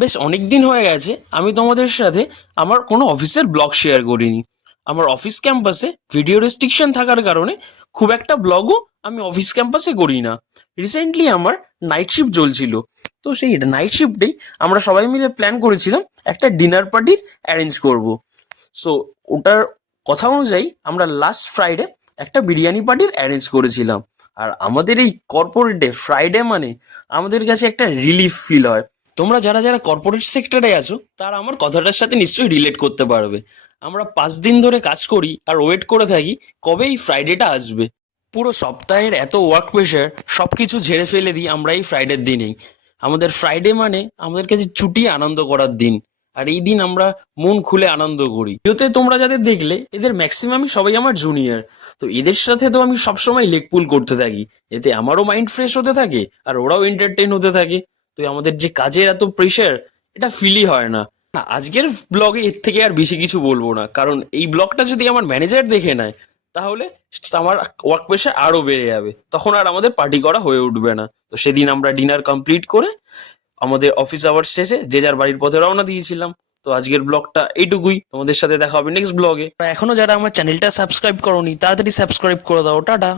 বেশ অনেক দিন হয়ে গেছে আমি তোমাদের সাথে আমার কোনো অফিসের ব্লগ শেয়ার করিনি। আমার অফিস ক্যাম্পাসে ভিডিও রেস্ট্রিকশন থাকার কারণে খুব একটা ব্লগও আমি অফিস ক্যাম্পাসে করি না। রিসেন্টলি আমার নাইট শিফট চলছিল, তো সেই নাইট শিফটেই আমরা সবাই মিলে প্ল্যান করেছিলাম একটা ডিনার পার্টির অ্যারেঞ্জ করব। সো ওটার কথা অনুযায়ী আমরা লাস্ট ফ্রাইডে একটা বিরিয়ানি পার্টির অ্যারেঞ্জ করেছিলাম। আর আমাদের এই কর্পোরেটে ফ্রাইডে মানে আমাদের কাছে একটা রিলিফ ফিল হয়। তোমরা যারা যারা কর্পোরেট সেক্টরে আছো তারা আমার কথাটার সাথে নিশ্চয়ই রিলেট করতে পারবে। আমরা 5 দিন ধরে কাজ করি আর ওয়েট করে থাকি কবে এই ফ্রাইডেটা আসবে। পুরো সপ্তাহের এত ওয়ার্ক প্রেশার সব কিছু ঝেড়ে ফেলে দিই আমরা এই ফ্রাইডের দিনেই। আমাদের ফ্রাইডে মানে আমাদের কাছে ছুটি আনন্দ করার দিন। আর এই দিন আমরা মন খুলে আনন্দ করি। ভিডিওতে তোমরা যাদের দেখলে এদের ম্যাক্সিমামই সবাই আমার জুনিয়র। তো এদের সাথে তো আমি সবসময় লেগ পুল করতে থাকি, এতে আমারও মাইন্ড ফ্রেশ হতে থাকে আর ওরাও এন্টারটেন হতে থাকে। তো আমাদের যে কাজের এত প্রেশার, এটা ফিলই হয় না। না, আজকের ব্লগে এর থেকে আর বেশি কিছু বলবো না, কারণ এই ব্লগটা যদি আমার ম্যানেজার দেখে নেয় তাহলে আমার ওয়ার্ক প্রেশার আরো বেড়ে যাবে, তখন আর আমাদের পার্টি করা হয়ে উঠবে না। তো সেদিন আমরা ডিনার কমপ্লিট করে আমাদের অফিস আওয়ার্স শেষে যে যার বাড়ির পথে রওনা দিয়েছিলাম। তো আজকের ব্লগটা এইটুকুই, তোমাদের সাথে দেখা হবে নেক্সট ব্লগে। এখনো যারা আমার চ্যানেলটা সাবস্ক্রাইব করোনি তাড়াতাড়ি সাবস্ক্রাইব করে দাও। টাটা।